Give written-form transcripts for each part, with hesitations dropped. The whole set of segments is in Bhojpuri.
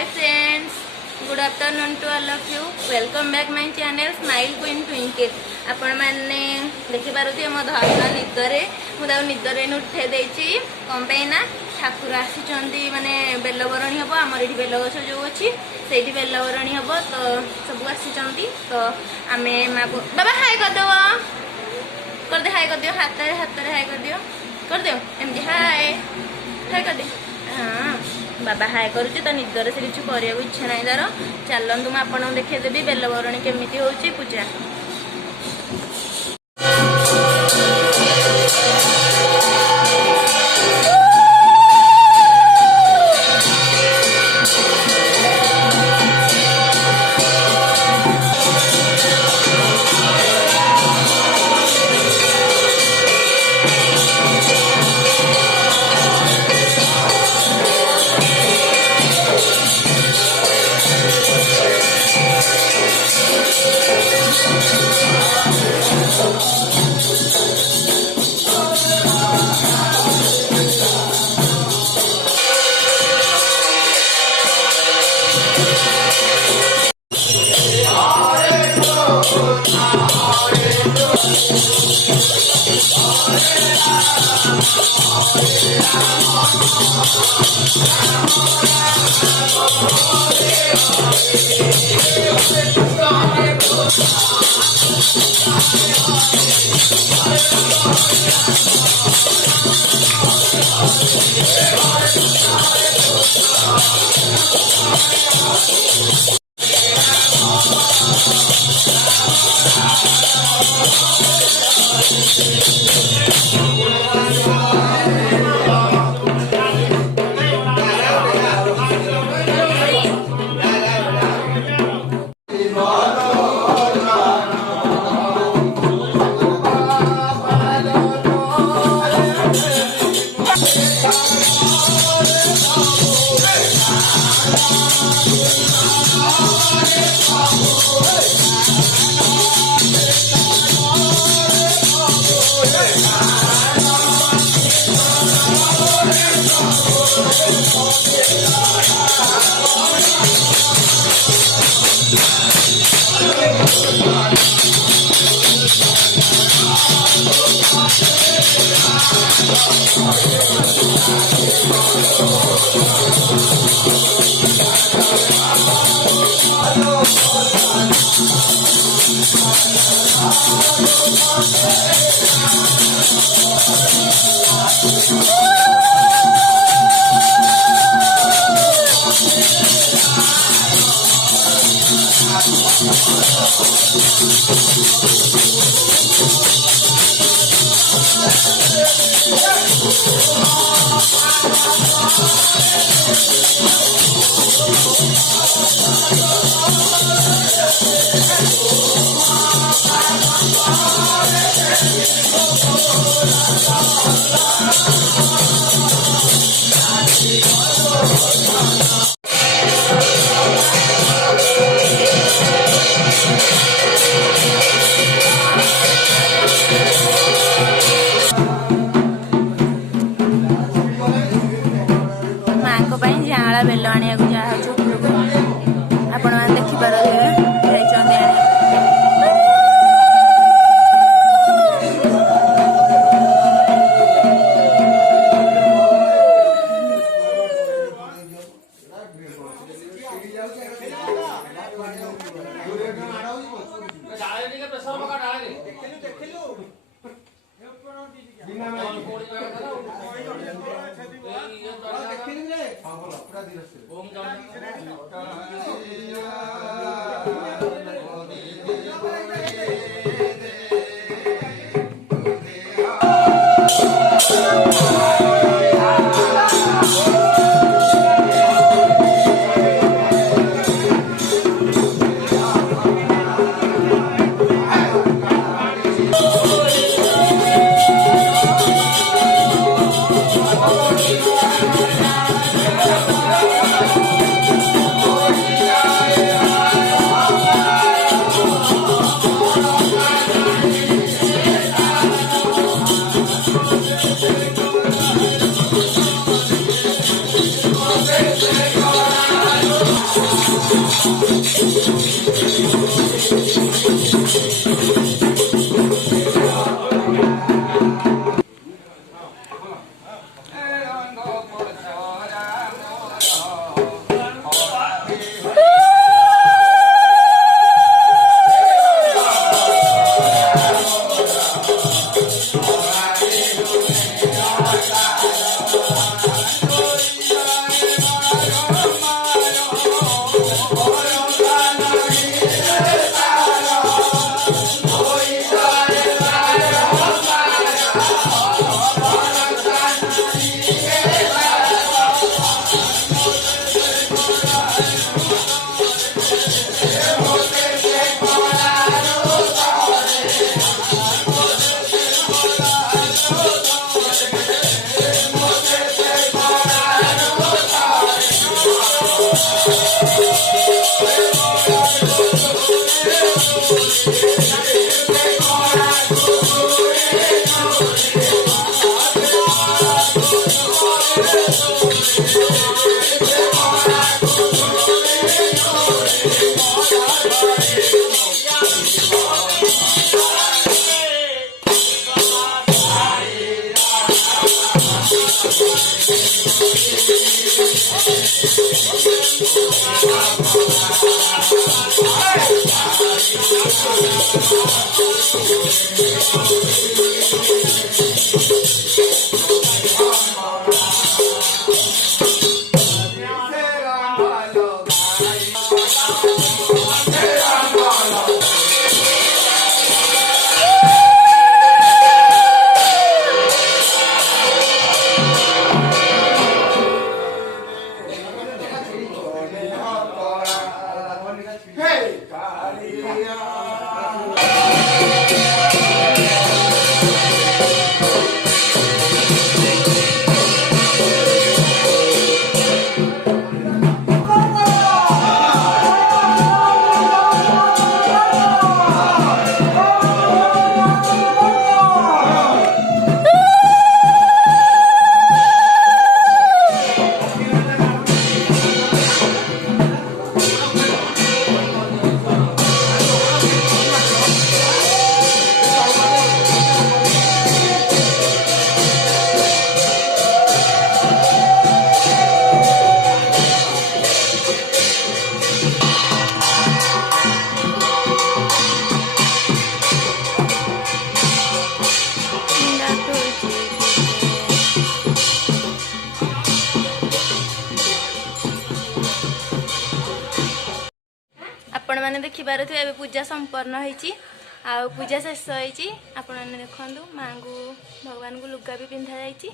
Hi friends, good afternoon to all of you. Welcome back my channel Smile Queen Twinkle. आपण मैंने देखि पारुथि मो धर्म निदरे मुदा निदरे उठे देछि कोन पैना ठाकुर आसीचंदी माने बेलवरणी हबो हमर एठी बेलगछ जो अछि सेठी बेलवरणी हबो तो सब आसीचंदी तो आमे मा बाबा हाय कर दे हाय कर दियो हाथ रे हाय कर दियो एमजी हाय कर दे हाँ बाबा हाय करुच्ची तो निदर से किसी कर इच्छा ना तार चलतु मुझे आपको देखीदेवी बेलवरणी केमी हो पूजा बेल आने आपण मैंने देखिपार आपण मैंने देखी पारे ए पूजा संपन्न होती आ पूजा शेष होती आपण मैंने देखु माँ को भगवान को लुगा भी पिंधा जाइए।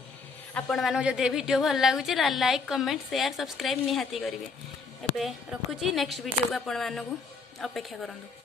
आपण मानक जब वीडियो भल लगुच लाइक कमेंट शेयर सब्सक्राइब निहाती करेंगे। एबे रखुची नेक्स्ट वीडियो को आपण मानक अपेक्षा करंतु।